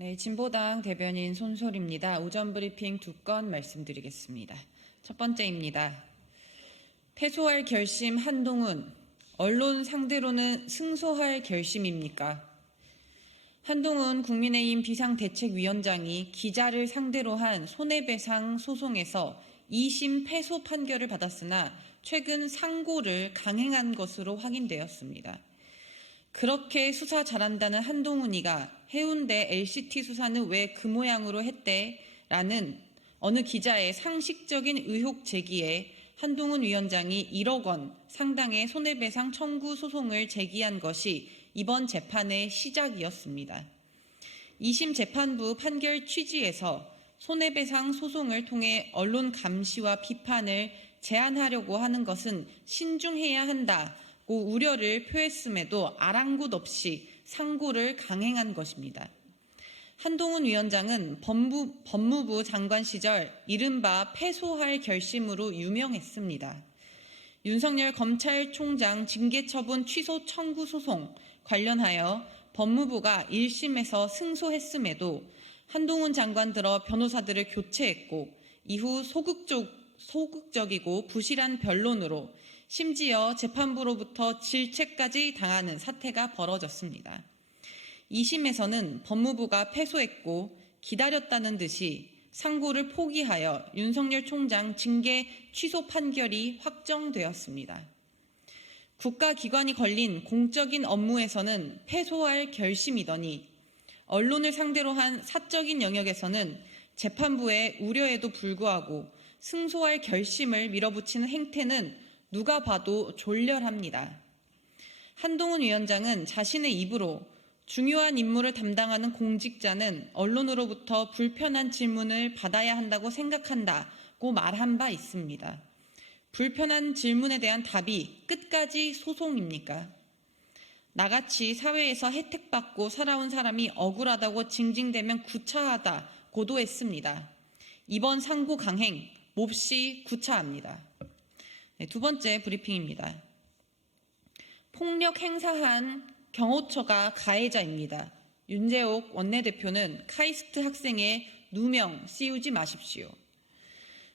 네, 진보당 대변인 손솔입니다. 오전 브리핑 2건 말씀드리겠습니다. 첫 번째입니다. 패소할 결심 한동훈, 언론 상대로는 승소할 결심입니까? 한동훈 국민의힘 비상대책위원장이 기자를 상대로 한 손해배상 소송에서 2심 패소 판결을 받았으나 최근 상고를 강행한 것으로 확인되었습니다. 그렇게 수사 잘한다는 한동훈이가 해운대 LCT 수사는 왜 그 모양으로 했대? 라는 어느 기자의 상식적인 의혹 제기에 한동훈 위원장이 1억 원 상당의 손해배상 청구 소송을 제기한 것이 이번 재판의 시작이었습니다. 2심 재판부 판결 취지에서 손해배상 소송을 통해 언론 감시와 비판을 제한하려고 하는 것은 신중해야 한다고 우려를 표했음에도 아랑곳 없이 상고를 강행한 것입니다. 한동훈 위원장은 법무부 장관 시절 이른바 패소할 결심으로 유명했습니다. 윤석열 검찰총장 징계처분 취소 청구 소송 관련하여 법무부가 1심에서 승소했음에도 한동훈 장관 들어 변호사들을 교체했고 이후 소극적이고 부실한 변론으로 심지어 재판부로부터 질책까지 당하는 사태가 벌어졌습니다. 2심에서는 법무부가 패소했고 기다렸다는 듯이 상고를 포기하여 윤석열 총장 징계 취소 판결이 확정되었습니다. 국가기관이 걸린 공적인 업무에서는 패소할 결심이더니 언론을 상대로 한 사적인 영역에서는 재판부의 우려에도 불구하고 승소할 결심을 밀어붙이는 행태는 누가 봐도 졸렬합니다. 한동훈 위원장은 자신의 입으로 중요한 임무를 담당하는 공직자는 언론으로부터 불편한 질문을 받아야 한다고 생각한다고 말한 바 있습니다. 불편한 질문에 대한 답이 끝까지 소송입니까? 나같이 사회에서 혜택받고 살아온 사람이 억울하다고 징징대면 구차하다고도 했습니다. 이번 상고 강행 몹시 구차합니다. 네, 두 번째 브리핑입니다. 폭력 행사한 경호처가 가해자입니다. 윤재옥 원내대표는 카이스트 학생의 누명 씌우지 마십시오.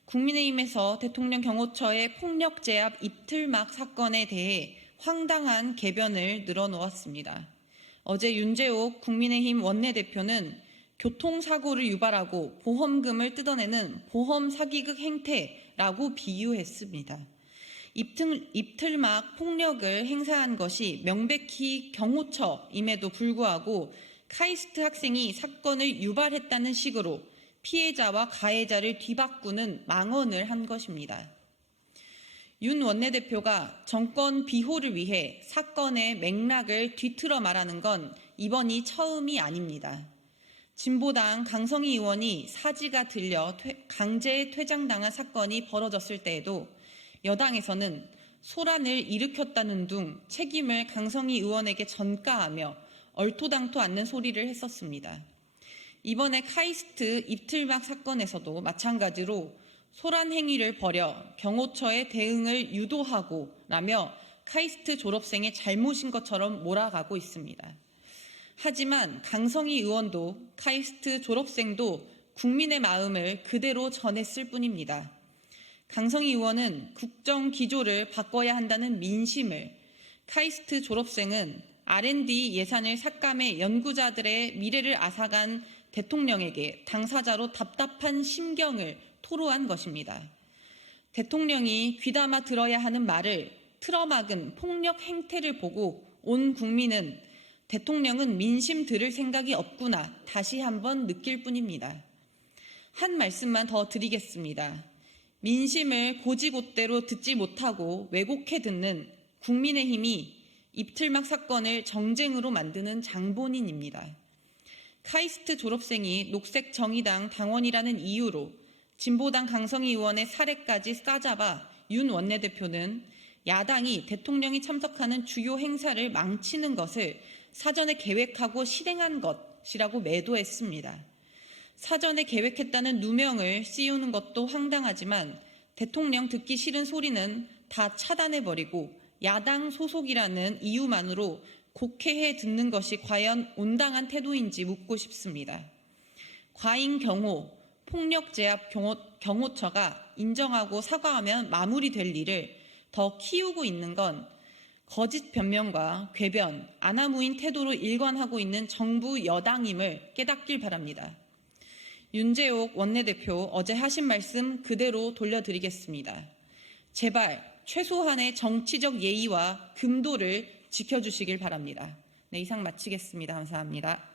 국민의힘에서 대통령 경호처의 폭력 제압 이틀막 사건에 대해 황당한 개변을 늘어놓았습니다. 어제 윤재옥 국민의힘 원내대표는 교통사고를 유발하고 보험금을 뜯어내는 보험 사기극 행태라고 비유했습니다. 이틀막 폭력을 행사한 것이 명백히 경호처임에도 불구하고 카이스트 학생이 사건을 유발했다는 식으로 피해자와 가해자를 뒤바꾸는 망언을 한 것입니다. 윤 원내대표가 정권 비호를 위해 사건의 맥락을 뒤틀어 말하는 건 이번이 처음이 아닙니다. 진보당 강성희 의원이 사지가 들려 강제 퇴장당한 사건이 벌어졌을 때에도 여당에서는 소란을 일으켰다는 둥 책임을 강성희 의원에게 전가하며 얼토당토 않는 소리를 했었습니다. 이번에 카이스트 이틀막 사건에서도 마찬가지로 소란 행위를 벌여 경호처의 대응을 유도하고 라며 카이스트 졸업생의 잘못인 것처럼 몰아가고 있습니다. 하지만 강성희 의원도 카이스트 졸업생도 국민의 마음을 그대로 전했을 뿐입니다. 강성희 의원은 국정 기조를 바꿔야 한다는 민심을, 카이스트 졸업생은 R&D 예산을 삭감해 연구자들의 미래를 앗아간 대통령에게 당사자로 답답한 심경을 토로한 것입니다. 대통령이 귀담아 들어야 하는 말을 틀어막은 폭력 행태를 보고 온 국민은 대통령은 민심 들을 생각이 없구나 다시 한번 느낄 뿐입니다. 한 말씀만 더 드리겠습니다. 민심을 고지곳대로 듣지 못하고 왜곡해 듣는 국민의힘이 이틀막 사건을 정쟁으로 만드는 장본인입니다. 카이스트 졸업생이 녹색정의당 당원이라는 이유로 진보당 강성희 의원의 사례까지 싸잡아 윤 원내대표는 야당이 대통령이 참석하는 주요 행사를 망치는 것을 사전에 계획하고 실행한 것이라고 매도했습니다. 사전에 계획했다는 누명을 씌우는 것도 황당하지만 대통령 듣기 싫은 소리는 다 차단해버리고 야당 소속이라는 이유만으로 곡해해 듣는 것이 과연 온당한 태도인지 묻고 싶습니다. 과잉 경호, 폭력 제압 경호처가 인정하고 사과하면 마무리될 일을 더 키우고 있는 건 거짓 변명과 궤변, 아나무인 태도로 일관하고 있는 정부 여당임을 깨닫길 바랍니다. 윤재옥 원내대표 어제 하신 말씀 그대로 돌려드리겠습니다. 제발 최소한의 정치적 예의와 금도를 지켜주시길 바랍니다. 네, 이상 마치겠습니다. 감사합니다.